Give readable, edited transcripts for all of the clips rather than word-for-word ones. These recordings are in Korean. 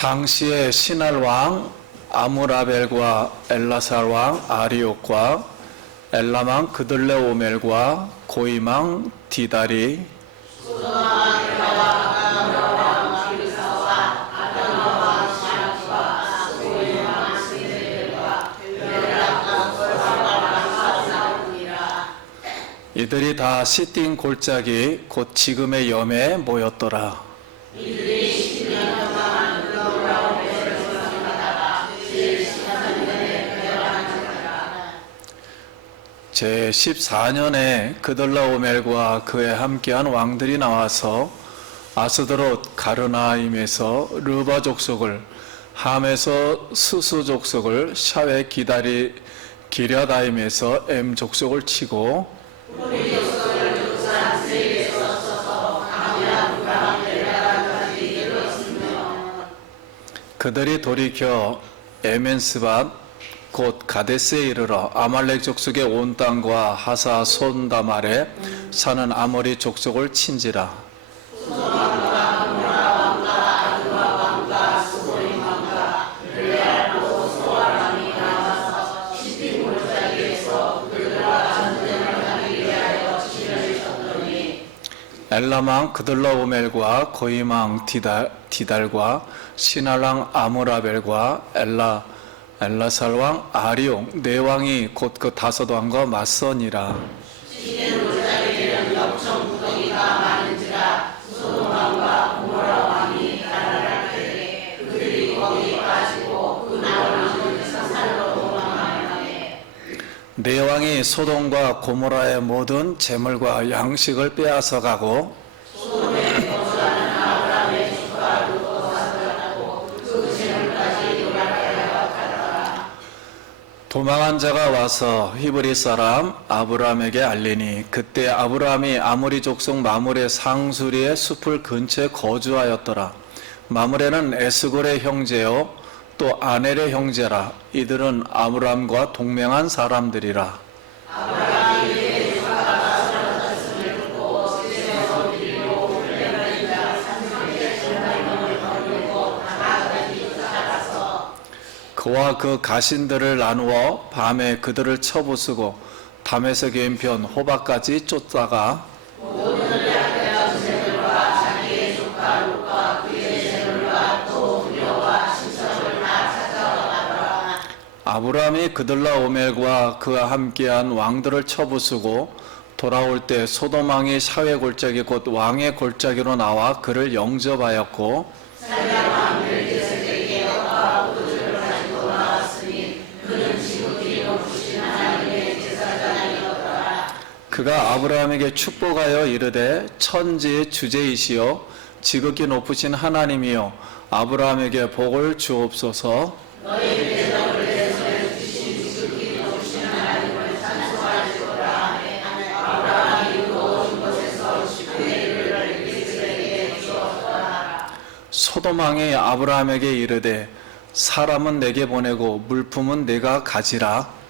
당시에 신할 왕 아므라벨과 엘라살 왕 아리옥과 엘람 왕 그들레오멜과 고임 왕 디달이 이들이 다 시딘 골짜기 곧 지금의 염에 모였더라. 제14년에 그들라오멜과 그에 함께한 왕들이 나와서 아스드롯 가르나임에서 르바 족속을, 함에서 스수 족속을, 샤웨 기다리 기랴다임에서 엠 족속을 치고 그들이 돌이켜 에멘스밭 곧 가데스에 이르러 아말렉 족속의 온 땅과 하사 손다말에 사는 아모리 족속을 친지라. 엘람 왕 그들라오멜과 고임 왕 디달과 신할 왕 아므라벨과 엘라살 왕 아리옥 네 왕이 곧 그 다섯 왕과 맞서니라. 네 왕이 소돔과 고모라의 모든 재물과 양식을 빼앗아 가고 도망한 자가 와서 히브리 사람 아브람에게 알리니 그때 아브람이 아모리 족속 마므레 상수리의 숲을 근처에 거주하였더라. 마므레는 에스골의 형제요 또 아넬의 형제라. 이들은 아브람과 동맹한 사람들이라. 그와 그 가신들을 나누어 밤에 그들을 쳐부수고 담에서 왼편 호박까지 쫓다가 아브람이 그들라오멜과 그와 함께한 왕들을 쳐부수고 돌아올 때 소돔 왕이 샤웨 골짜기 곧 왕의 골짜기로 나와 그를 영접하였고 그가 아브라함에게 축복하여 이르되 천지의 주제이시여 지극히 높으신 하나님이여 아브라함에게 복을 주옵소서. 소돔 왕이 아브라함에게 이르되 사람은 내게 보내고 물품은 내가 가지라.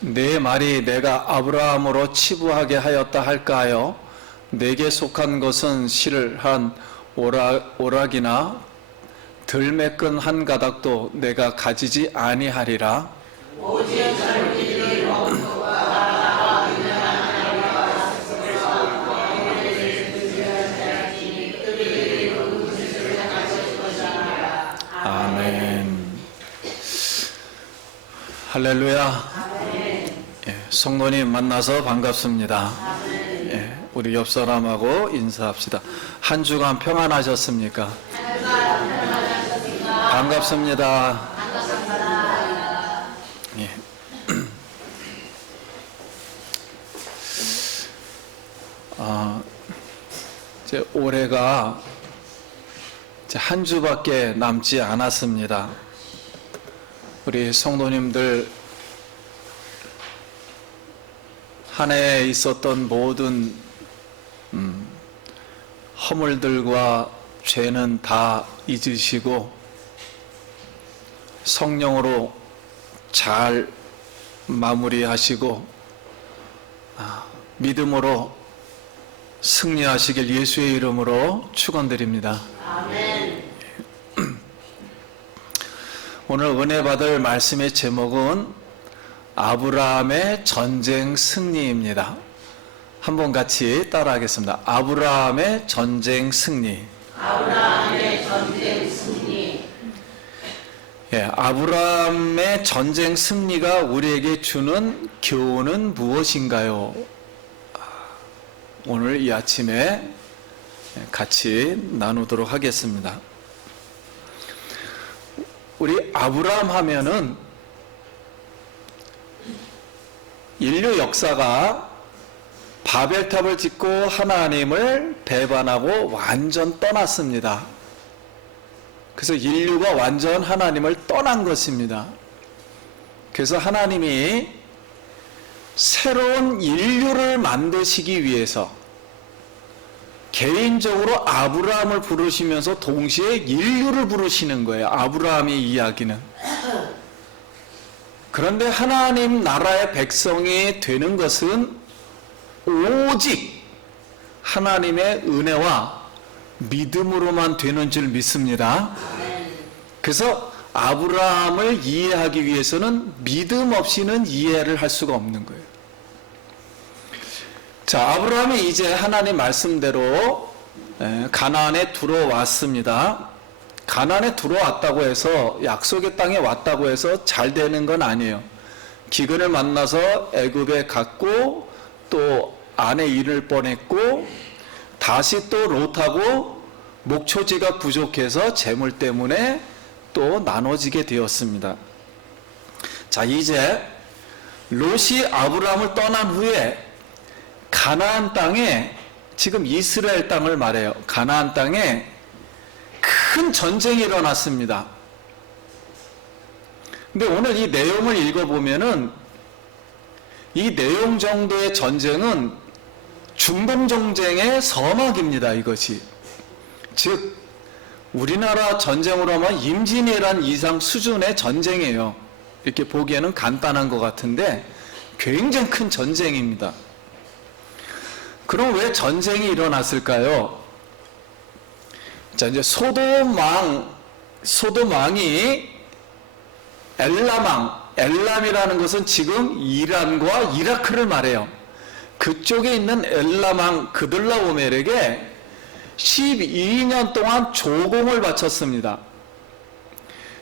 내 말이 내가 아브라함으로 치부하게 하였다 할까하여 내게 속한 것은 실한 오락이나 들매끈 한 가닥도 내가 가지지 아니하리라. 아멘. 할렐루야. 성도님 만나서 반갑습니다. 우리 옆 사람하고 인사합시다. 한 주간 평안하셨습니까? 반갑습니다. 이제 올해가 이제 한 주밖에 남지 않았습니다. 우리 성도님들 한 해에 있었던 모든 허물들과 죄는 다 잊으시고 성령으로 잘 마무리하시고 믿음으로 승리하시길 예수의 이름으로 축원드립니다. 아멘. 오늘 은혜 받을 말씀의 제목은 아브라함의 전쟁 승리입니다. 한번 같이 따라하겠습니다. 아브라함의 전쟁 승리. 아브라함의 전쟁 승리. 아브라함의 전쟁 승리가 우리에게 주는 교훈은 무엇인가요? 오늘 이 아침에 같이 나누도록 하겠습니다. 우리 아브라함 하면은 인류 역사가 바벨탑을 짓고 하나님을 배반하고 완전 떠났습니다. 그래서 인류가 완전 하나님을 떠난 것입니다. 그래서 하나님이 새로운 인류를 만드시기 위해서 개인적으로 아브라함을 부르시면서 동시에 인류를 부르시는 거예요. 아브라함의 이야기는. 그런데 하나님 나라의 백성이 되는 것은 오직 하나님의 은혜와 믿음으로만 되는 줄 믿습니다. 그래서 아브라함을 이해하기 위해서는 믿음 없이는 이해를 할 수가 없는 거예요. 자, 아브라함이 이제 하나님 말씀대로 가나안에 들어왔습니다. 가나안에 들어왔다고 해서 약속의 땅에 왔다고 해서 잘 되는 건 아니에요. 기근을 만나서 애굽에 갔고 또 아내 잃을 뻔했고 다시 또 롯하고 목초지가 부족해서 재물 때문에 또 나눠지게 되었습니다. 자, 이제 롯이 아브라함을 떠난 후에 가나안 땅에, 지금 이스라엘 땅을 말해요. 가나안 땅에 큰 전쟁이 일어났습니다. 근데 오늘 이 내용을 읽어보면은 이 내용 정도의 전쟁은 중동 전쟁의 서막입니다. 이것이. 즉 우리나라 전쟁으로 하면 임진왜란 이상 수준의 전쟁이에요. 이렇게 보기에는 간단한 것 같은데 굉장히 큰 전쟁입니다. 그럼 왜 전쟁이 일어났을까요? 자, 이제 소돔 왕이 엘람이라는 것은 지금 이란과 이라크를 말해요. 그쪽에 있는 엘람 왕 그들라오멜에게 12년 동안 조공을 바쳤습니다.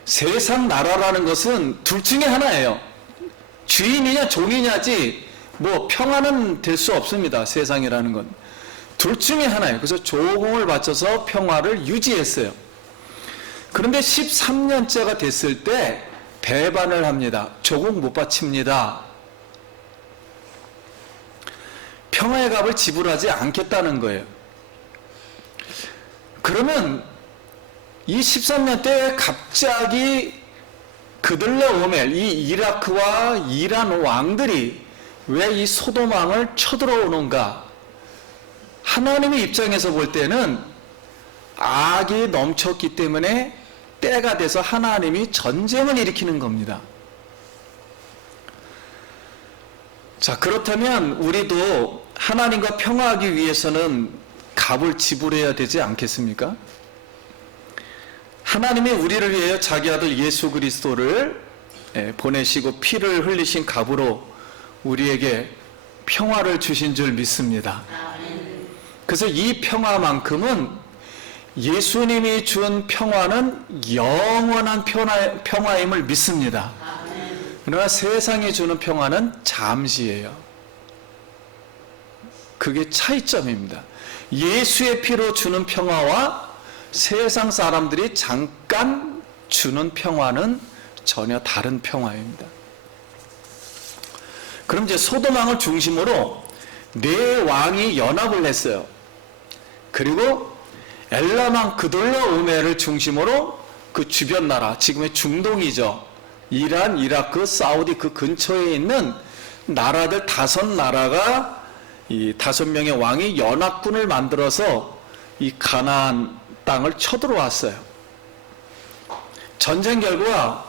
세상 나라라는 것은 둘 중에 하나예요. 주인이냐 종이냐지 뭐 평화는 될 수 없습니다. 세상이라는 건. 둘 중에 하나예요. 그래서 조공을 바쳐서 평화를 유지했어요. 그런데 13년째가 됐을 때 배반을 합니다. 조공 못 바칩니다. 평화의 값을 지불하지 않겠다는 거예요. 그러면 이 13년 때 갑자기 그들라오멜, 이 이라크와 이란 왕들이 왜 이 소돔 왕을 쳐들어오는가? 하나님의 입장에서 볼 때는 악이 넘쳤기 때문에 때가 돼서 하나님이 전쟁을 일으키는 겁니다. 자, 그렇다면 우리도 하나님과 평화하기 위해서는 값을 지불해야 되지 않겠습니까? 하나님이 우리를 위하여 자기 아들 예수 그리스도를 보내시고 피를 흘리신 값으로 우리에게 평화를 주신 줄 믿습니다. 그래서 이 평화만큼은 예수님이 준 평화는 영원한 평화임을 믿습니다. 그러나 세상이 주는 평화는 잠시예요. 그게 차이점입니다. 예수의 피로 주는 평화와 세상 사람들이 잠깐 주는 평화는 전혀 다른 평화입니다. 그럼 이제 소돔 왕을 중심으로 네 왕이 연합을 했어요. 그리고 엘람 왕 그돌라오멜을 중심으로 그 주변 나라, 지금의 중동이죠. 이란, 이라크, 사우디 그 근처에 있는 나라들 5나라가 이 5명의 왕이 연합군을 만들어서 이 가나안 땅을 쳐들어왔어요. 전쟁 결과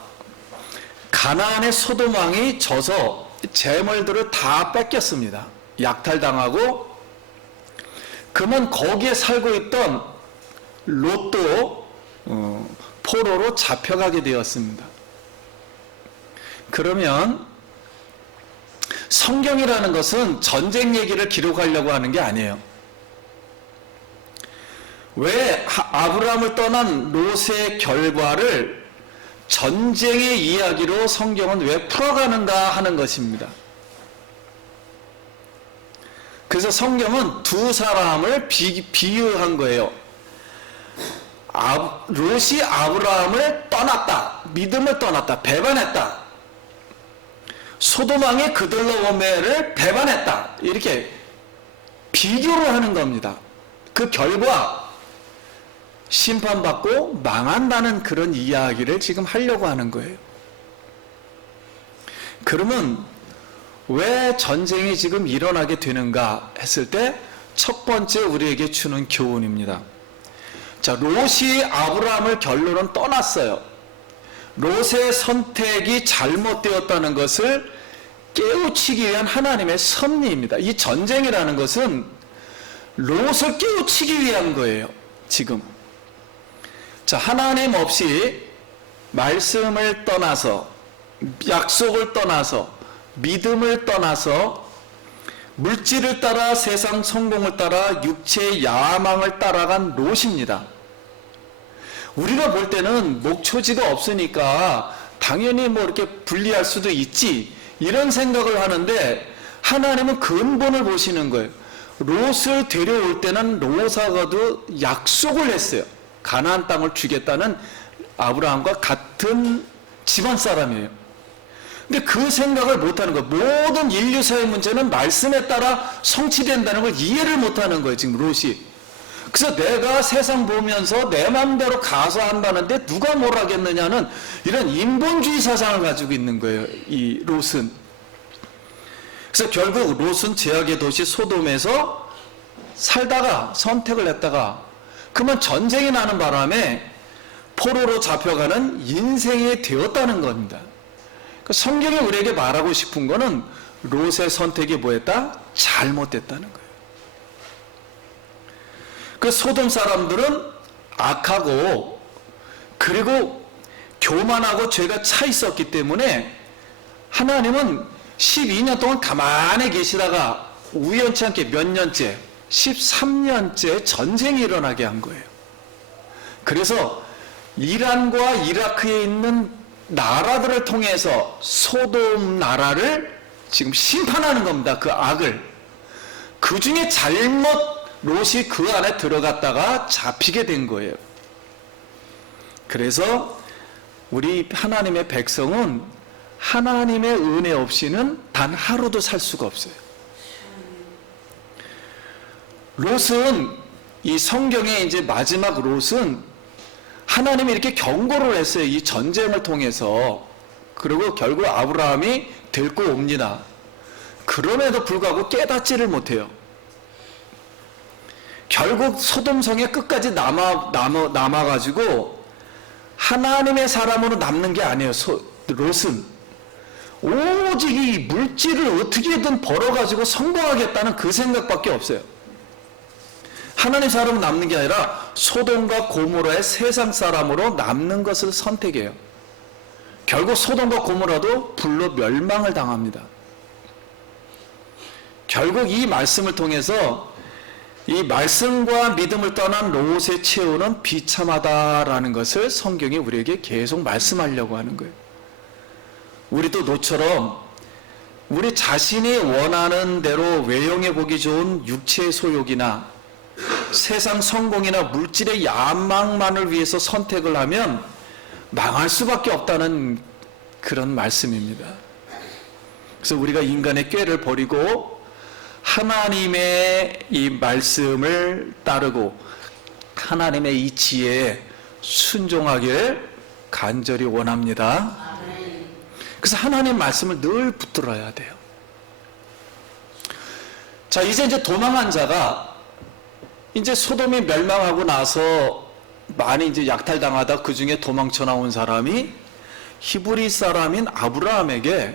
가나안의 소돔 왕이 져서 재물들을 다 뺏겼습니다. 약탈당하고, 그러면 거기에 살고 있던 롯도 포로로 잡혀가게 되었습니다. 그러면 성경이라는 것은 전쟁 얘기를 기록하려고 하는 게 아니에요. 왜 아브라함을 떠난 롯의 결과를 전쟁의 이야기로 성경은 왜 풀어가는가 하는 것입니다. 그래서 성경은 두 사람을 비유한 거예요. 롯이 아브라함을 떠났다, 믿음을 떠났다, 배반했다. 소돔왕이 그들라오메를 배반했다. 이렇게 비교를 하는 겁니다. 그 결과 심판받고 망한다는 그런 이야기를 지금 하려고 하는 거예요. 그러면 왜 전쟁이 지금 일어나게 되는가 했을 때 첫 번째 우리에게 주는 교훈입니다. 자, 롯이 아브라함을 결론은 떠났어요. 롯의 선택이 잘못되었다는 것을 깨우치기 위한 하나님의 섭리입니다. 이 전쟁이라는 것은 롯을 깨우치기 위한 거예요. 지금. 자, 하나님 없이 말씀을 떠나서, 약속을 떠나서, 믿음을 떠나서 물질을 따라 세상 성공을 따라 육체의 야망을 따라간 롯입니다. 우리가 볼 때는 목초지가 없으니까 당연히 뭐 이렇게 분리할 수도 있지, 이런 생각을 하는데 하나님은 근본을 보시는 거예요. 롯을 데려올 때는 롯하고도 약속을 했어요. 가나안 땅을 주겠다는 아브라함과 같은 집안 사람이에요. 근데 그 생각을 못하는 거예요. 모든 인류사의 문제는 말씀에 따라 성취된다는 걸 이해를 못하는 거예요, 지금 롯이. 그래서 내가 세상 보면서 내 마음대로 가서 한다는데 누가 뭘 하겠느냐는 이런 인본주의 사상을 가지고 있는 거예요, 이 롯은. 그래서 결국 롯은 죄악의 도시 소돔에서 살다가 선택을 했다가 그러면 전쟁이 나는 바람에 포로로 잡혀가는 인생이 되었다는 겁니다. 성경이 우리에게 말하고 싶은 거는 롯의 선택이 뭐였다? 잘못됐다는 거예요. 그 소돔 사람들은 악하고 그리고 교만하고 죄가 차 있었기 때문에 하나님은 12년 동안 가만히 계시다가 우연치 않게 몇 년째, 13년째 전쟁이 일어나게 한 거예요. 그래서 이란과 이라크에 있는 나라들을 통해서 소돔 나라를 지금 심판하는 겁니다. 그 악을. 그 중에 잘못 롯이 그 안에 들어갔다가 잡히게 된 거예요. 그래서 우리 하나님의 백성은 하나님의 은혜 없이는 단 하루도 살 수가 없어요. 롯은, 이 성경의 이제 마지막 롯은 하나님이 이렇게 경고를 했어요. 이 전쟁을 통해서. 그리고 결국 아브라함이 데리고 옵니다. 그럼에도 불구하고 깨닫지를 못해요. 결국 소돔성에 끝까지 남아가지고 하나님의 사람으로 남는 게 아니에요. 롯은 오직 이 물질을 어떻게든 벌어가지고 성공하겠다는 그 생각밖에 없어요. 하나님 사람은 남는 게 아니라 소돔과 고모라의 세상 사람으로 남는 것을 선택해요. 결국 소돔과 고모라도 불로 멸망을 당합니다. 결국 이 말씀을 통해서 이 말씀과 믿음을 떠난 롯의 최후는 비참하다라는 것을 성경이 우리에게 계속 말씀하려고 하는 거예요. 우리도 롯처럼 우리 자신이 원하는 대로 외형에 보기 좋은 육체의 소욕이나 세상 성공이나 물질의 야망만을 위해서 선택을 하면 망할 수밖에 없다는 그런 말씀입니다. 그래서 우리가 인간의 꾀를 버리고 하나님의 이 말씀을 따르고 하나님의 이 지혜에 순종하기를 간절히 원합니다. 그래서 하나님 말씀을 늘 붙들어야 돼요. 자, 이제 도망한 자가 이제 소돔이 멸망하고 나서 많이 이제 약탈당하다 그 중에 도망쳐 나온 사람이 히브리 사람인 아브라함에게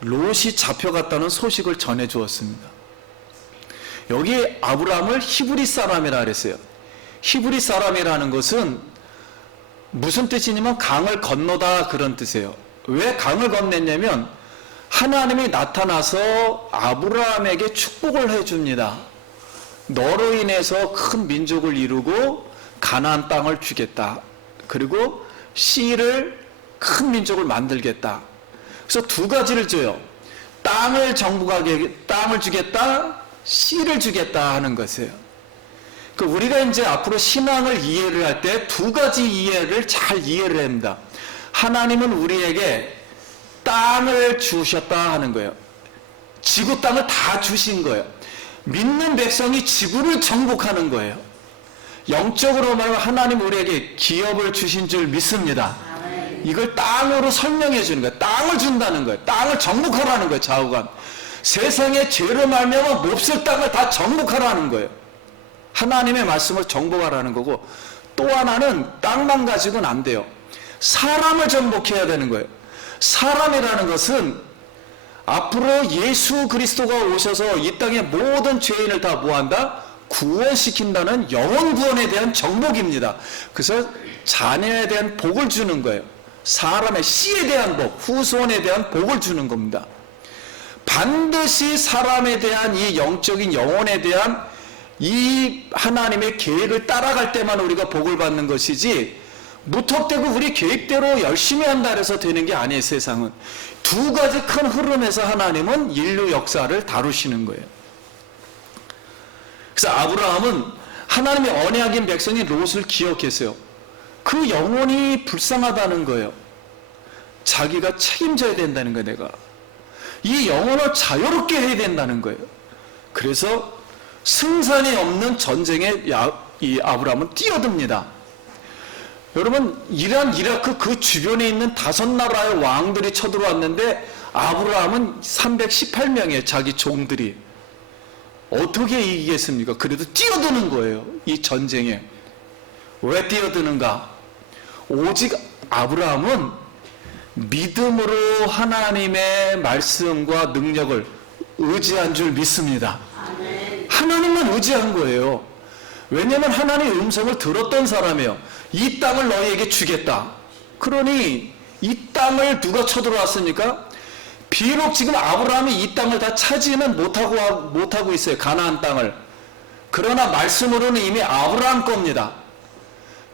롯이 잡혀갔다는 소식을 전해 주었습니다. 여기 아브라함을 히브리 사람이라 그랬어요. 히브리 사람이라는 것은 무슨 뜻이냐면 강을 건너다 그런 뜻이에요. 왜 강을 건넜냐면 하나님이 나타나서 아브라함에게 축복을 해줍니다. 너로 인해서 큰 민족을 이루고 가나안 땅을 주겠다. 그리고 씨를 큰 민족을 만들겠다. 그래서 두 가지를 줘요. 땅을 주겠다, 씨를 주겠다 하는 것이에요. 그 우리가 이제 앞으로 신앙을 이해를 할 때 두 가지 이해를 잘 이해를 합니다. 하나님은 우리에게 땅을 주셨다 하는 거예요. 지구 땅을 다 주신 거예요. 믿는 백성이 지구를 정복하는 거예요. 영적으로 말하면 하나님 우리에게 기업을 주신 줄 믿습니다. 이걸 땅으로 설명해 주는 거예요. 땅을 준다는 거예요. 땅을 정복하라는 거예요. 좌우간. 세상에 죄로 말미암아 몹쓸 땅을 다 정복하라는 거예요. 하나님의 말씀을 정복하라는 거고, 또 하나는 땅만 가지고는 안 돼요. 사람을 정복해야 되는 거예요. 사람이라는 것은 앞으로 예수 그리스도가 오셔서 이 땅의 모든 죄인을 다 뭐한다? 구원시킨다는 영혼 구원에 대한 정복입니다. 그래서 자녀에 대한 복을 주는 거예요. 사람의 씨에 대한 복, 후손에 대한 복을 주는 겁니다. 반드시 사람에 대한 이 영적인 영혼에 대한 이 하나님의 계획을 따라갈 때만 우리가 복을 받는 것이지, 무턱대고 우리 계획대로 열심히 한다 해서 되는 게 아니에요. 세상은 두 가지 큰 흐름에서 하나님은 인류 역사를 다루시는 거예요. 그래서 아브라함은 하나님의 언약인 백성인 롯을 기억했어요. 그 영혼이 불쌍하다는 거예요. 자기가 책임져야 된다는 거예요. 내가 이 영혼을 자유롭게 해야 된다는 거예요. 그래서 승산이 없는 전쟁에 이 아브라함은 뛰어듭니다. 여러분, 이란, 이라크 그 주변에 있는 5나라의 왕들이 쳐들어왔는데 아브라함은 318명의 자기 종들이 어떻게 이기겠습니까? 그래도 뛰어드는 거예요. 이 전쟁에. 왜 뛰어드는가? 오직 아브라함은 믿음으로 하나님의 말씀과 능력을 의지한 줄 믿습니다. 하나님만 의지한 거예요. 왜냐하면 하나님의 음성을 들었던 사람이에요. 이 땅을 너희에게 주겠다. 그러니 이 땅을 누가 쳐들어왔습니까? 비록 지금 아브라함이 이 땅을 다 차지는 못하고 있어요. 가나안 땅을. 그러나 말씀으로는 이미 아브라함 겁니다.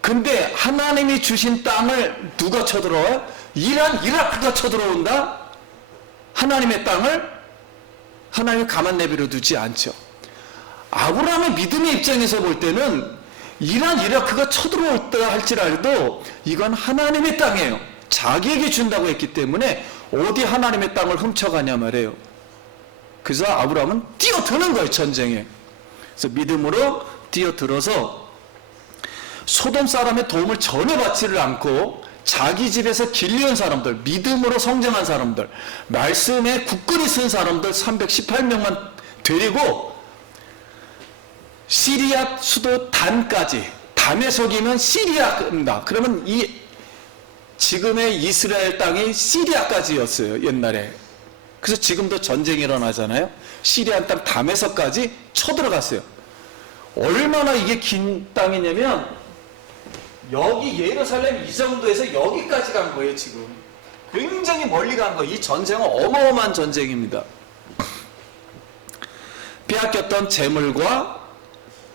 근데 하나님이 주신 땅을 누가 쳐들어와요? 이라크가 쳐들어온다? 하나님의 땅을 하나님이 가만 내버려 두지 않죠. 아브라함의 믿음의 입장에서 볼 때는 이라크가 쳐들어올다 할지라도 이건 하나님의 땅이에요. 자기에게 준다고 했기 때문에 어디 하나님의 땅을 훔쳐가냐 말이에요. 그래서 아브라함은 뛰어드는 거예요. 전쟁에. 그래서 믿음으로 뛰어들어서 소돔 사람의 도움을 전혀 받지를 않고 자기 집에서 길리온 사람들, 믿음으로 성장한 사람들, 말씀에 굳건히 쓴 사람들 318명만 데리고 시리아 수도 단까지, 담에 속이면 시리아입니다. 그러면 이 지금의 이스라엘 땅이 시리아까지였어요. 옛날에. 그래서 지금도 전쟁이 일어나잖아요. 시리아 땅 담에서까지 쳐들어갔어요. 얼마나 이게 긴 땅이냐면 여기 예루살렘 이 정도에서 여기까지 간 거예요. 지금 굉장히 멀리 간 거예요. 이 전쟁은 어마어마한 전쟁입니다. 빼앗겼던 재물과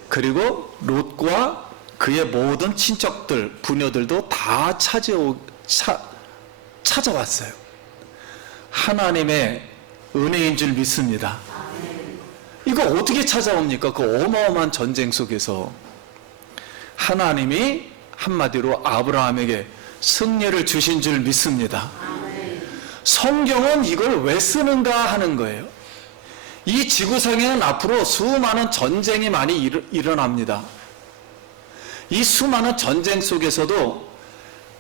그리고 롯과 그의 모든 친척들, 부녀들도 다 찾아왔어요. 하나님의 은혜인 줄 믿습니다. 이거 어떻게 찾아옵니까? 그 어마어마한 전쟁 속에서 하나님이 한마디로 아브라함에게 승리를 주신 줄 믿습니다. 성경은 이걸 왜 쓰는가 하는 거예요. 이 지구상에는 앞으로 수많은 전쟁이 많이 일어납니다. 이 수많은 전쟁 속에서도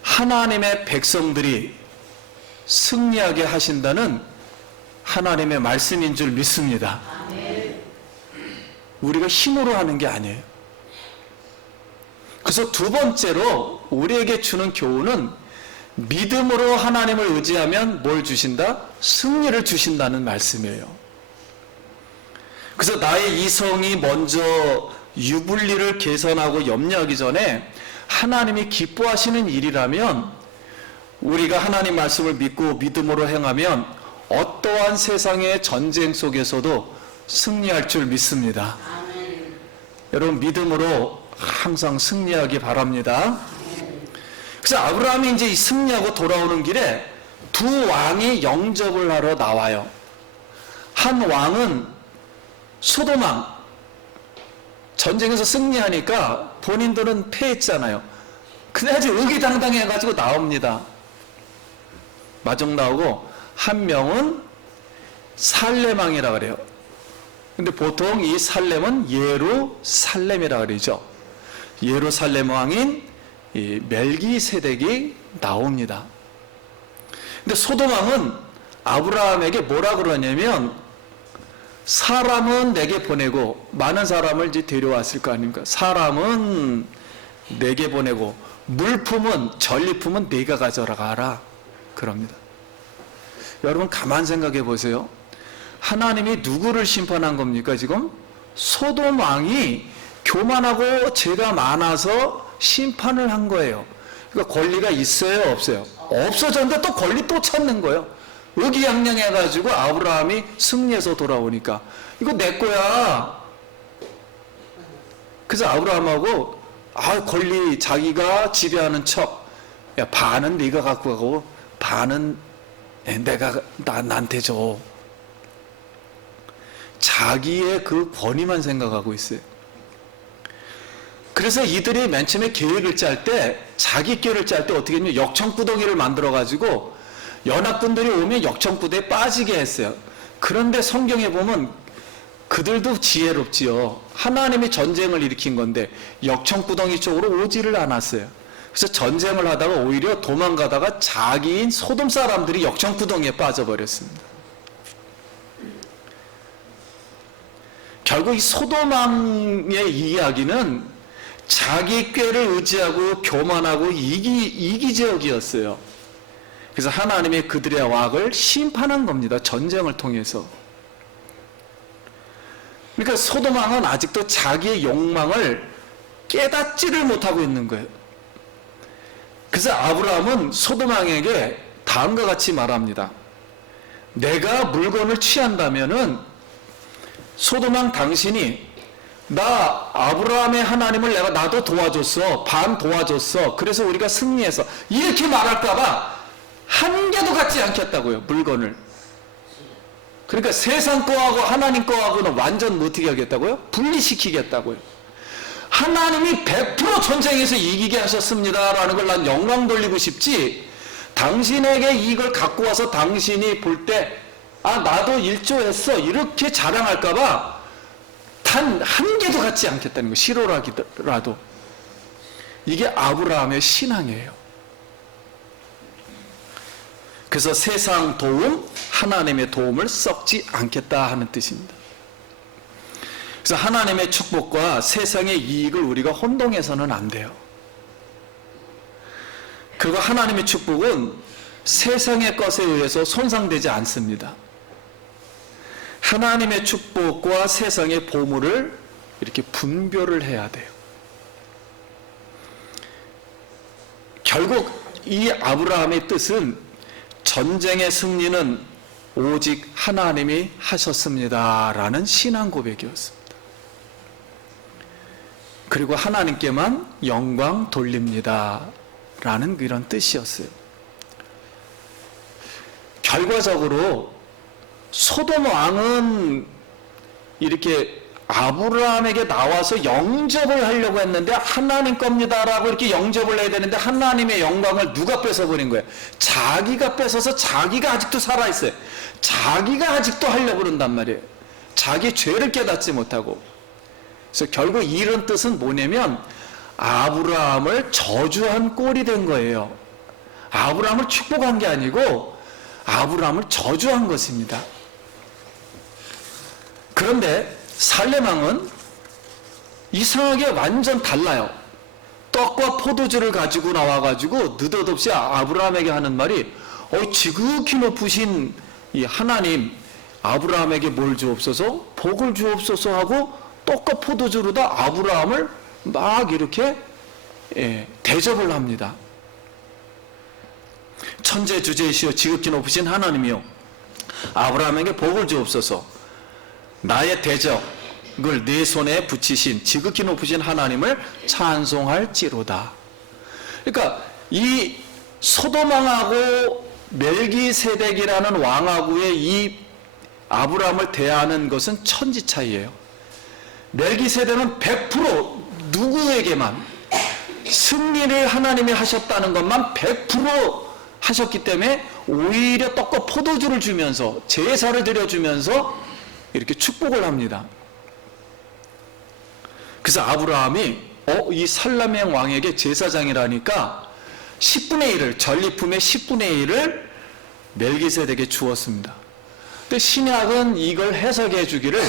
하나님의 백성들이 승리하게 하신다는 하나님의 말씀인 줄 믿습니다. 우리가 힘으로 하는 게 아니에요. 그래서 두 번째로 우리에게 주는 교훈은 믿음으로 하나님을 의지하면 뭘 주신다? 승리를 주신다는 말씀이에요. 그래서 나의 이성이 먼저 유불리를 개선하고 염려하기 전에 하나님이 기뻐하시는 일이라면 우리가 하나님 말씀을 믿고 믿음으로 행하면 어떠한 세상의 전쟁 속에서도 승리할 줄 믿습니다. 아멘. 여러분 믿음으로 항상 승리하기 바랍니다. 그래서 아브라함이 이제 승리하고 돌아오는 길에 두 왕이 영접을 하러 나와요. 한 왕은 소돔왕, 전쟁에서 승리하니까 본인들은 패했잖아요. 근데 아주 의기당당해가지고 나옵니다. 마중 나오고, 한 명은 살렘왕이라 그래요. 근데 보통 이 살렘은 예루살렘이라 그러죠. 예루살렘 왕인 이 멜기세덱이 나옵니다. 근데 소돔 왕은 아브라함에게 뭐라 그러냐면, 사람은 내게 보내고, 많은 사람을 이제 데려왔을 거 아닙니까? 사람은 내게 보내고 물품은, 전리품은 네가 가져가라 그럽니다. 여러분 가만 생각해 보세요. 하나님이 누구를 심판한 겁니까 지금? 소돔 왕이 교만하고 죄가 많아서 심판을 한 거예요. 그러니까 권리가 있어요 없어요? 없어졌는데 또 권리 또 찾는 거예요. 의기양양해가지고 아브라함이 승리해서 돌아오니까 이거 내 거야. 그래서 아브라함하고 권리 자기가 지배하는 척, 야 반은 네가 갖고 가고 반은 내가 나한테 줘. 자기의 그 권위만 생각하고 있어요. 그래서 이들이 맨 처음에 계획을 짤 때, 자기 계획을 짤 때 어떻게 했냐면 역청구덩이를 만들어 가지고 연합군들이 오면 역청구덩이에 빠지게 했어요. 그런데 성경에 보면 그들도 지혜롭지요. 하나님이 전쟁을 일으킨 건데 역청구덩이 쪽으로 오지를 않았어요. 그래서 전쟁을 하다가 오히려 도망가다가 자기인 소돔 사람들이 역청구덩이에 빠져버렸습니다. 결국 이 소돔 왕의 이야기는 자기 꾀를 의지하고 교만하고 이기적이었어요. 그래서 하나님이 그들의 왕을 심판한 겁니다. 전쟁을 통해서. 그러니까 소돔 왕은 아직도 자기의 욕망을 깨닫지를 못하고 있는 거예요. 그래서 아브라함은 소돔 왕에게 다음과 같이 말합니다. 내가 물건을 취한다면은 소돔 왕 당신이 나 아브라함의 하나님을 나도 도와줬어. 반 도와줬어. 그래서 우리가 승리해서 이렇게 말할까봐 한 개도 갖지 않겠다고요. 물건을. 그러니까 세상 거하고 하나님 거하고는 완전 어떻게 하겠다고요? 분리시키겠다고요. 하나님이 100% 전쟁에서 이기게 하셨습니다 라는 걸 난 영광 돌리고 싶지, 당신에게 이걸 갖고 와서 당신이 볼 때 나도 일조했어 이렇게 자랑할까봐 단 한 개도 갖지 않겠다는 거. 싫어라도. 이게 아브라함의 신앙이에요. 그래서 세상 도움, 하나님의 도움을 썩지 않겠다 하는 뜻입니다. 그래서 하나님의 축복과 세상의 이익을 우리가 혼동해서는 안 돼요. 그리고 하나님의 축복은 세상의 것에 의해서 손상되지 않습니다. 하나님의 축복과 세상의 보물을 이렇게 분별을 해야 돼요. 결국 이 아브라함의 뜻은 전쟁의 승리는 오직 하나님이 하셨습니다 라는 신앙 고백이었습니다. 그리고 하나님께만 영광 돌립니다 라는 그런 뜻이었어요. 결과적으로 소돔 왕은 이렇게 아브라함에게 나와서 영접을 하려고 했는데 하나님 겁니다라고 이렇게 영접을 해야 되는데 하나님의 영광을 누가 뺏어버린 거예요? 자기가 뺏어서 자기가 아직도 살아있어요. 자기가 아직도 하려고 그런단 말이에요. 자기 죄를 깨닫지 못하고. 그래서 결국 이런 뜻은 뭐냐면 아브라함을 저주한 꼴이 된 거예요. 아브라함을 축복한 게 아니고 아브라함을 저주한 것입니다. 그런데 살렘 왕은 이상하게 완전 달라요. 떡과 포도주를 가지고 나와가지고 느닷없이 아브라함에게 하는 말이 지극히 높으신 이 하나님 아브라함에게 뭘 주옵소서? 복을 주옵소서 하고 떡과 포도주로다 아브라함을 막 이렇게 대접을 합니다. 천재 주제이시여 지극히 높으신 하나님이요 아브라함에게 복을 주옵소서. 나의 대적을 내 손에 붙이신 지극히 높으신 하나님을 찬송할지로다. 그러니까 이 소돔왕하고 멜기세덱이라는 왕하고의 이 아브라함을 대하는 것은 천지 차이예요. 멜기세덱은 100% 누구에게만 승리를 하나님이 하셨다는 것만 100% 하셨기 때문에 오히려 떡과 포도주를 주면서 제사를 드려주면서 이렇게 축복을 합니다. 그래서 아브라함이 이 살라멜 왕에게 제사장이라니까 10분의 1을 전리품의 10분의 1을 멜기세덱에게 주었습니다. 근데 신약은 이걸 해석해 주기를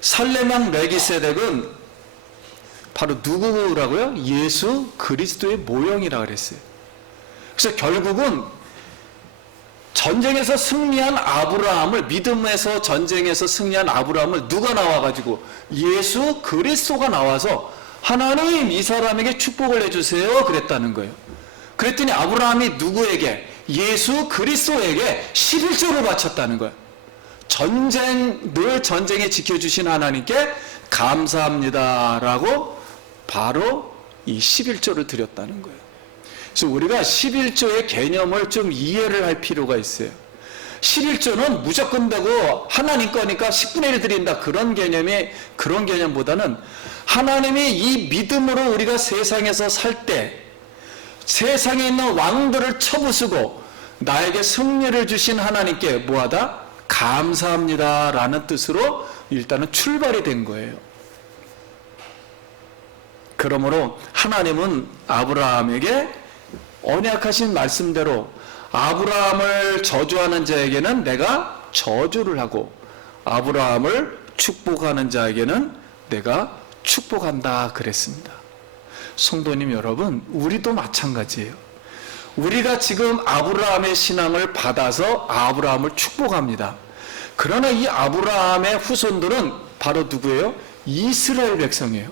살레망 멜기세덱은 바로 누구라고요? 예수 그리스도의 모형이라 그랬어요. 그래서 결국은 전쟁에서 승리한 아브라함을 믿음에서 전쟁에서 승리한 아브라함을 누가 나와가지고 예수 그리스도가 나와서 하나님 이 사람에게 축복을 해주세요 그랬다는 거예요. 그랬더니 아브라함이 누구에게? 예수 그리스도에게 11조를 바쳤다는 거예요. 늘 전쟁에 지켜주신 하나님께 감사합니다라고 바로 이 11조를 드렸다는 거예요. 그래서 우리가 11조의 개념을 좀 이해를 할 필요가 있어요. 11조는 무조건 되고 하나님 거니까 10분의 1 드린다 그런 개념보다는 하나님이 이 믿음으로 우리가 세상에서 살 때 세상에 있는 왕들을 쳐부수고 나에게 승리를 주신 하나님께 뭐하다? 감사합니다 라는 뜻으로 일단은 출발이 된 거예요. 그러므로 하나님은 아브라함에게 언약하신 말씀대로 아브라함을 저주하는 자에게는 내가 저주를 하고 아브라함을 축복하는 자에게는 내가 축복한다 그랬습니다. 성도님 여러분, 우리도 마찬가지예요. 우리가 지금 아브라함의 신앙을 받아서 아브라함을 축복합니다. 그러나 이 아브라함의 후손들은 바로 누구예요? 이스라엘 백성이에요.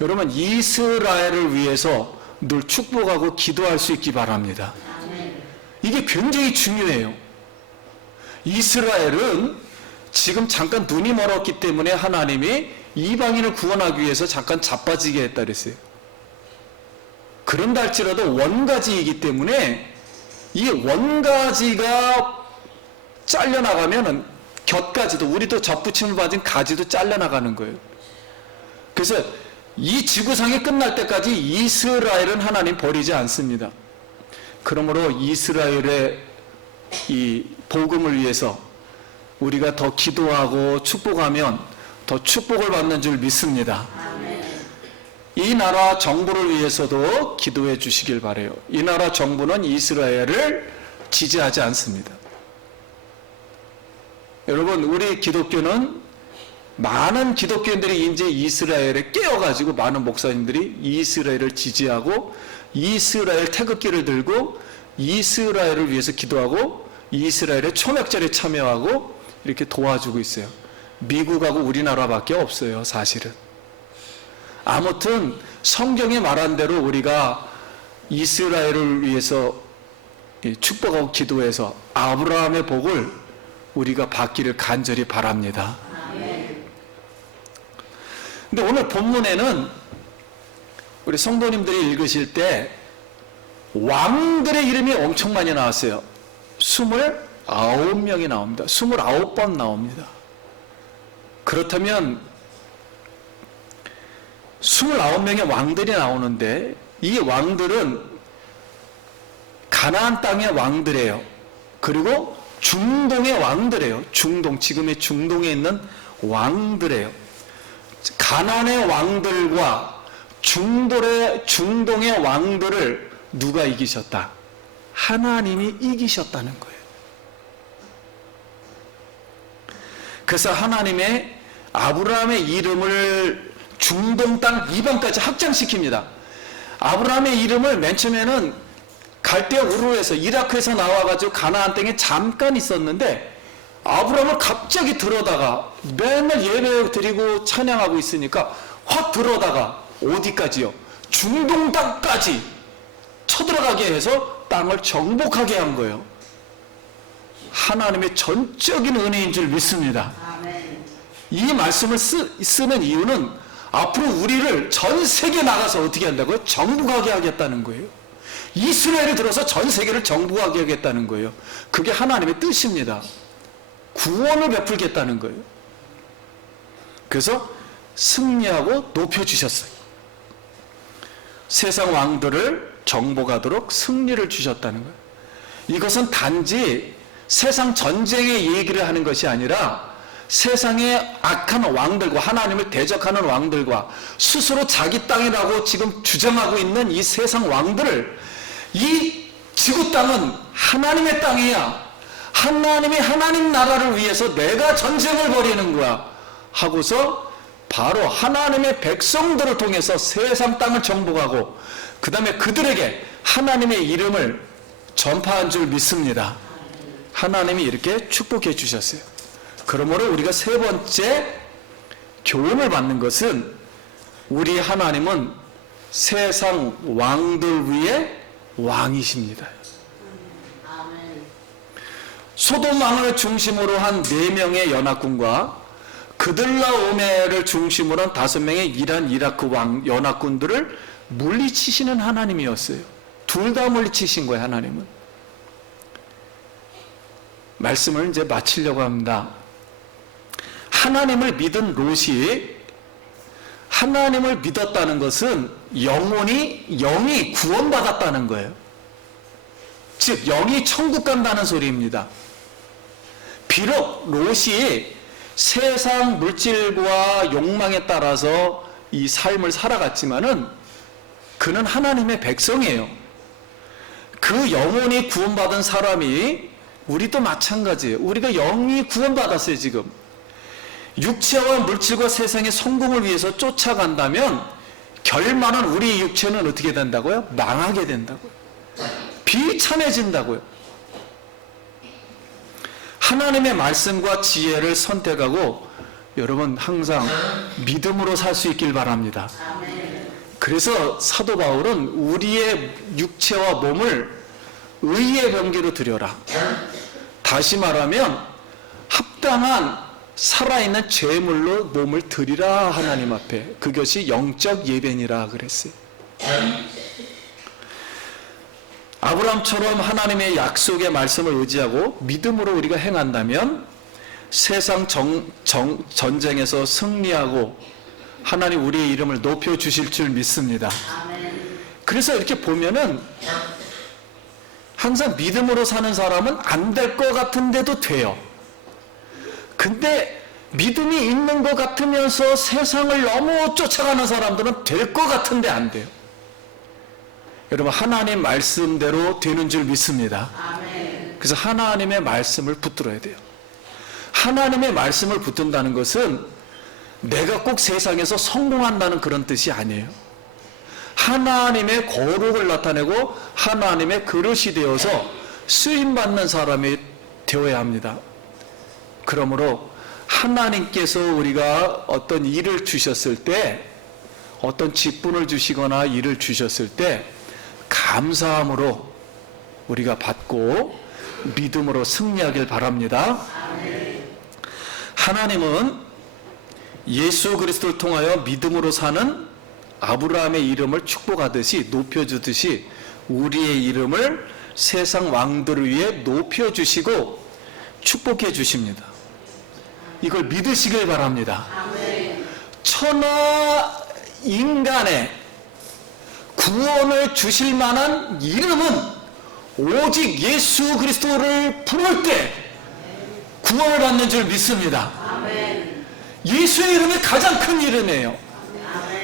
여러분, 이스라엘을 위해서 늘 축복하고 기도할 수 있기 바랍니다. 이게 굉장히 중요해요. 이스라엘은 지금 잠깐 눈이 멀었기 때문에 하나님이 이방인을 구원하기 위해서 잠깐 자빠지게 했다 그랬어요. 그런다 할지라도 원가지이기 때문에 이 원가지가 잘려나가면은 곁가지도, 우리도 접붙임을 받은 가지도 잘려나가는 거예요. 그래서 이 지구상이 끝날 때까지 이스라엘은 하나님 버리지 않습니다. 그러므로 이스라엘의 이 복음을 위해서 우리가 더 기도하고 축복하면 더 축복을 받는 줄 믿습니다. 이 나라 정부를 위해서도 기도해 주시길 바라요. 이 나라 정부는 이스라엘을 지지하지 않습니다. 여러분, 우리 기독교는 많은 기독교인들이 이제 이스라엘에 깨어가지고 많은 목사님들이 이스라엘을 지지하고 이스라엘 태극기를 들고 이스라엘을 위해서 기도하고 이스라엘의 초막절에 참여하고 이렇게 도와주고 있어요. 미국하고 우리나라밖에 없어요, 사실은. 아무튼 성경에 말한 대로 우리가 이스라엘을 위해서 축복하고 기도해서 아브라함의 복을 우리가 받기를 간절히 바랍니다. 근데 오늘 본문에는 우리 성도님들이 읽으실 때 왕들의 이름이 엄청 많이 나왔어요. 29명이 나옵니다. 29번 나옵니다. 그렇다면 29명의 왕들이 나오는데 이 왕들은 가나안 땅의 왕들이에요. 그리고 중동의 왕들이에요. 지금의 중동에 있는 왕들이에요. 가나안의 왕들과 중동의 왕들을 누가 이기셨다? 하나님이 이기셨다는 거예요. 그래서 하나님의 아브라함의 이름을 중동 땅 이방까지 확장시킵니다. 아브라함의 이름을 맨 처음에는 갈대 우르에서 이라크에서 나와가지고 가나안 땅에 잠깐 있었는데 아브라함을 갑자기 들어다가 맨날 예배 드리고 찬양하고 있으니까 확 들어다가 어디까지요? 중동 땅까지 쳐들어가게 해서 땅을 정복하게 한 거예요. 하나님의 전적인 은혜인 줄 믿습니다. 아멘. 이 말씀을 쓰는 이유는 앞으로 우리를 전 세계 나가서 어떻게 한다고요? 정복하게 하겠다는 거예요. 이스라엘을 들어서 전 세계를 정복하게 하겠다는 거예요. 그게 하나님의 뜻입니다. 구원을 베풀겠다는 거예요. 그래서 승리하고 높여주셨어요. 세상 왕들을 정복하도록 승리를 주셨다는 거예요. 이것은 단지 세상 전쟁의 얘기를 하는 것이 아니라 세상의 악한 왕들과 하나님을 대적하는 왕들과 스스로 자기 땅이라고 지금 주장하고 있는 이 세상 왕들을 이 지구 땅은 하나님의 땅이야. 하나님이 하나님 나라를 위해서 내가 전쟁을 벌이는 거야. 하고서 바로 하나님의 백성들을 통해서 세상 땅을 정복하고 그 다음에 그들에게 하나님의 이름을 전파한 줄 믿습니다. 하나님이 이렇게 축복해 주셨어요. 그러므로 우리가 세 번째 교훈을 받는 것은 우리 하나님은 세상 왕들 위에 왕이십니다. 아멘. 소돔 왕을 중심으로 한 4명의 연합군과 그들라오메를 중심으로 한 5명의 이라크 왕 연합군들을 물리치시는 하나님이었어요. 둘 다 물리치신 거예요, 하나님은. 말씀을 이제 마치려고 합니다. 하나님을 믿은 롯이 하나님을 믿었다는 것은 영이 구원받았다는 거예요. 즉 영이 천국 간다는 소리입니다. 비록 롯이 세상 물질과 욕망에 따라서 이 삶을 살아갔지만은 그는 하나님의 백성이에요. 그 영혼이 구원받은 사람이 우리도 마찬가지예요. 우리가 영이 구원받았어요. 지금 육체와 물질과 세상의 성공을 위해서 쫓아간다면 결말은 우리 육체는 어떻게 된다고요? 망하게 된다고요. 비참해진다고요. 하나님의 말씀과 지혜를 선택하고 여러분 항상 믿음으로 살 수 있길 바랍니다. 그래서 사도 바울은 우리의 육체와 몸을 의의 병기로 드려라. 다시 말하면 합당한 살아있는 제물로 몸을 드리라. 하나님 앞에 그것이 영적 예배니라 그랬어요. 아브라함처럼 하나님의 약속의 말씀을 의지하고 믿음으로 우리가 행한다면 세상 전쟁에서 승리하고 하나님 우리의 이름을 높여주실 줄 믿습니다. 그래서 이렇게 보면은 항상 믿음으로 사는 사람은 안 될 것 같은데도 돼요. 근데 믿음이 있는 것 같으면서 세상을 너무 쫓아가는 사람들은 될 것 같은데 안 돼요. 여러분 하나님 말씀대로 되는 줄 믿습니다. 그래서 하나님의 말씀을 붙들어야 돼요. 하나님의 말씀을 붙든다는 것은 내가 꼭 세상에서 성공한다는 그런 뜻이 아니에요. 하나님의 거룩을 나타내고 하나님의 그릇이 되어서 쓰임받는 사람이 되어야 합니다. 그러므로 하나님께서 우리가 어떤 일을 주셨을 때 어떤 직분을 주시거나 일을 주셨을 때 감사함으로 우리가 받고 믿음으로 승리하길 바랍니다. 하나님은 예수 그리스도를 통하여 믿음으로 사는 아브라함의 이름을 축복하듯이 높여주듯이 우리의 이름을 세상 왕들을 위해 높여주시고 축복해 주십니다. 이걸 믿으시길 바랍니다. 천하 인간의 구원을 주실 만한 이름은 오직 예수 그리스도를 부를 때 구원을 받는 줄 믿습니다. 예수의 이름이 가장 큰 이름이에요.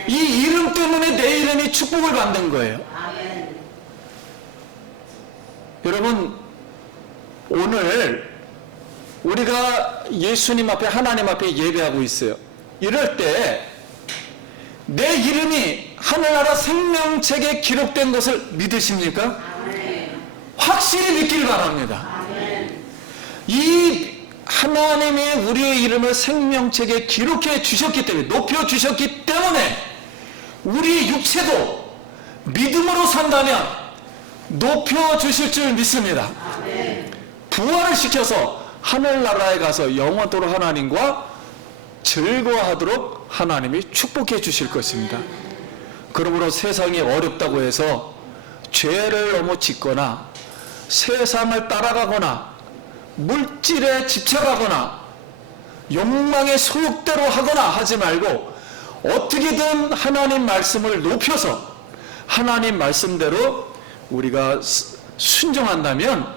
이 이름 때문에 내 이름이 축복을 받는 거예요. 여러분 오늘 우리가 예수님 앞에 하나님 앞에 예배하고 있어요. 이럴 때 내 이름이 하늘나라 생명책에 기록된 것을 믿으십니까? 확실히 믿길 바랍니다. 이 하나님이 우리의 이름을 생명책에 기록해 주셨기 때문에, 높여 주셨기 때문에 우리 육체도 믿음으로 산다면 높여 주실 줄 믿습니다. 부활을 시켜서 하늘나라에 가서 영원토록 하나님과 즐거워하도록 하나님이 축복해 주실 것입니다. 그러므로 세상이 어렵다고 해서 죄를 너무 짓거나 세상을 따라가거나 물질에 집착하거나 욕망의 소욕대로 하거나 하지 말고 어떻게든 하나님 말씀을 높여서 하나님 말씀대로 우리가 순종한다면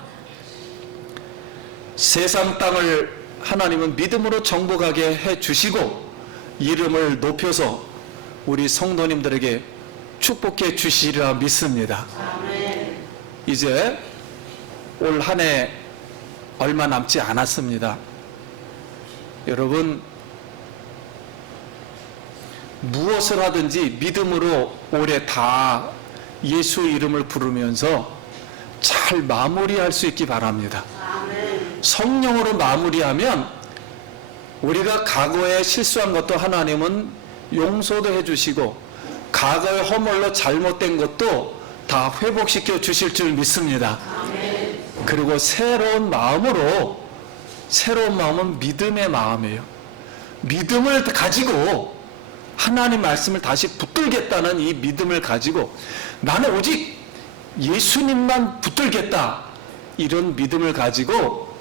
세상 땅을 하나님은 믿음으로 정복하게 해주시고 이름을 높여서 우리 성도님들에게 축복해 주시리라 믿습니다. 이제 올 한 해 얼마 남지 않았습니다. 여러분, 무엇을 하든지 믿음으로 올해 다 예수 이름을 부르면서 잘 마무리할 수 있기 바랍니다. 성령으로 마무리하면 우리가 과거에 실수한 것도 하나님은 용서도 해주시고 과거의 허물로 잘못된 것도 다 회복시켜 주실 줄 믿습니다. 그리고 새로운 마음은 믿음의 마음이에요. 믿음을 가지고 하나님 말씀을 다시 붙들겠다는 이 믿음을 가지고 나는 오직 예수님만 붙들겠다, 이런 믿음을 가지고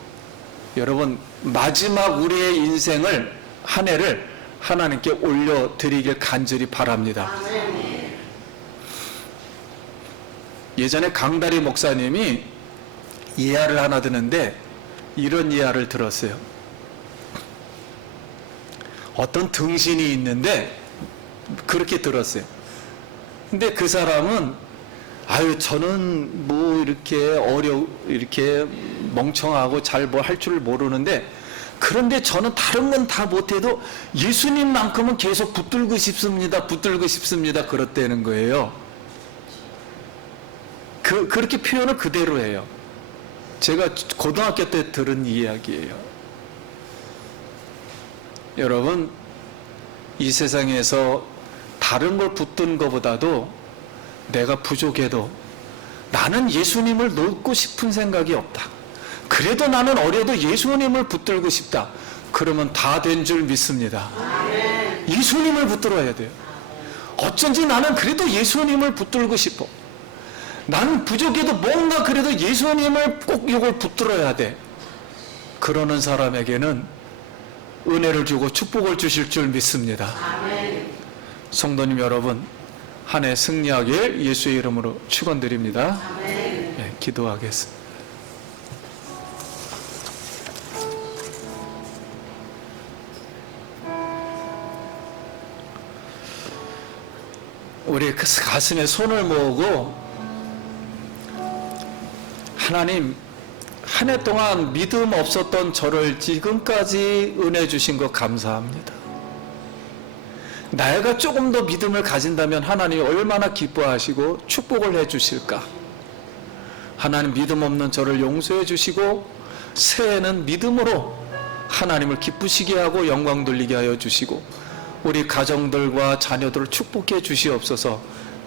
여러분 마지막 우리의 인생을, 한 해를 하나님께 올려드리길 간절히 바랍니다. 예전에 강다리 목사님이 예화를 하나 듣는데 이런 예화를 들었어요. 어떤 등신이 있는데 그렇게 들었어요. 근데 그 사람은 저는 뭐 이렇게 멍청하고 잘 뭐 할 줄 모르는데, 그런데 저는 다른 건 다 못해도 예수님만큼은 계속 붙들고 싶습니다. 그렇다는 거예요. 그렇게 표현을 그대로 해요. 제가 고등학교 때 들은 이야기예요. 여러분, 이 세상에서 다른 걸 붙든 것보다도 내가 부족해도 나는 예수님을 놓고 싶은 생각이 없다. 그래도 나는 어려도 예수님을 붙들고 싶다. 그러면 다 된 줄 믿습니다. 예수님을 붙들어야 돼요. 어쩐지 나는 그래도 예수님을 붙들고 싶어. 나는 부족해도 뭔가 그래도 예수님을 꼭 이걸 붙들어야 돼. 그러는 사람에게는 은혜를 주고 축복을 주실 줄 믿습니다. 성도님 여러분, 한 해 승리하길 예수의 이름으로 축원드립니다. 네, 기도하겠습니다. 우리 가슴에 손을 모으고 하나님, 한 해 동안 믿음 없었던 저를 지금까지 은혜 주신 것 감사합니다. 내가 조금 더 믿음을 가진다면 하나님이 얼마나 기뻐하시고 축복을 해 주실까. 하나님, 믿음 없는 저를 용서해 주시고 새해는 믿음으로 하나님을 기쁘시게 하고 영광 돌리게 하여 주시고 우리 가정들과 자녀들을 축복해 주시옵소서.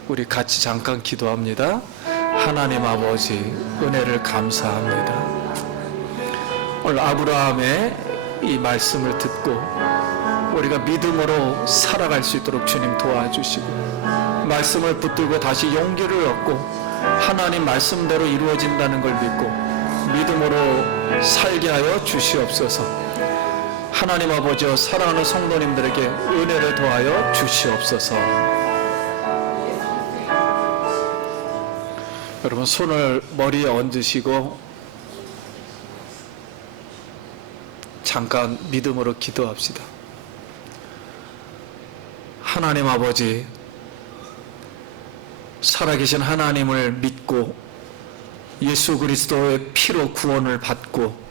우리 같이 잠깐 기도합니다. 하나님 아버지, 은혜를 감사합니다. 오늘 아브라함의 이 말씀을 듣고 우리가 믿음으로 살아갈 수 있도록 주님 도와주시고 말씀을 붙들고 다시 용기를 얻고 하나님 말씀대로 이루어진다는 걸 믿고 믿음으로 살게 하여 주시옵소서. 하나님 아버지여, 사랑하는 성도님들에게 은혜를 더하여 주시옵소서. 여러분, 손을 머리에 얹으시고 잠깐 믿음으로 기도합시다. 하나님 아버지, 살아계신 하나님을 믿고 예수 그리스도의 피로 구원을 받고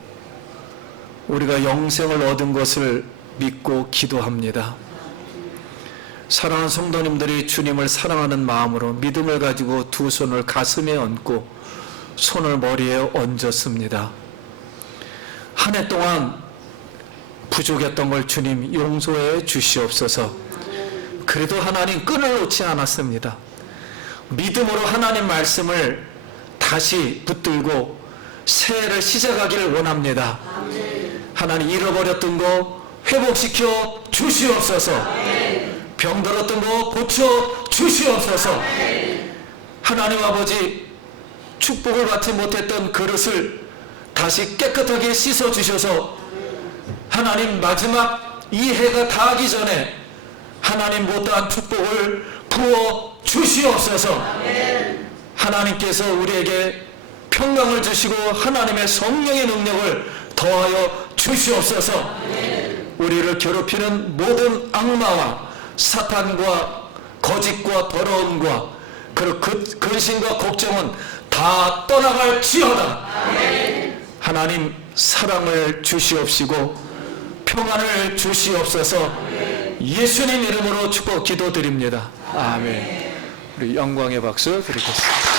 우리가 영생을 얻은 것을 믿고 기도합니다. 사랑하는 성도님들이 주님을 사랑하는 마음으로 믿음을 가지고 두 손을 가슴에 얹고 손을 머리에 얹었습니다. 한 해 동안 부족했던 걸 주님 용서해 주시옵소서. 그래도 하나님 끈을 놓지 않았습니다. 믿음으로 하나님 말씀을 다시 붙들고 새해를 시작하기를 원합니다. 하나님 잃어버렸던 거 회복시켜 주시옵소서. 병들었던 거 고쳐 주시옵소서. 하나님 아버지 축복을 받지 못했던 그릇을 다시 깨끗하게 씻어 주셔서 하나님 마지막 이 해가 다하기 전에 하나님 못다한 축복을 부어 주시옵소서. 하나님께서 우리에게 평강을 주시고 하나님의 성령의 능력을 더하여 주시옵소서. 우리를 괴롭히는 모든 악마와 사탄과 거짓과 더러움과 그리고 근심과 걱정은 다 떠나갈지어다. 하나님 사랑을 주시옵시고 평안을 주시옵소서. 예수님 이름으로 축복 기도드립니다. 아멘. 우리 영광의 박수 드리겠습니다.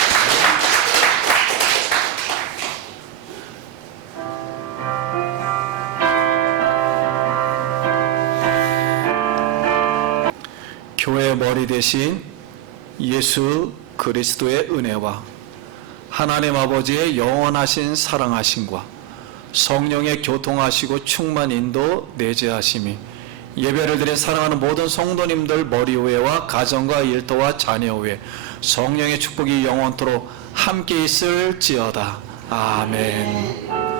교회의 머리 대신 예수 그리스도의 은혜와 하나님 아버지의 영원하신 사랑하심과 성령의 교통하시고 충만 인도 내재하심이 예배를 드린 사랑하는 모든 성도님들 머리 위에와 가정과 일터와 자녀 위에 성령의 축복이 영원토록 함께 있을지어다. 아멘.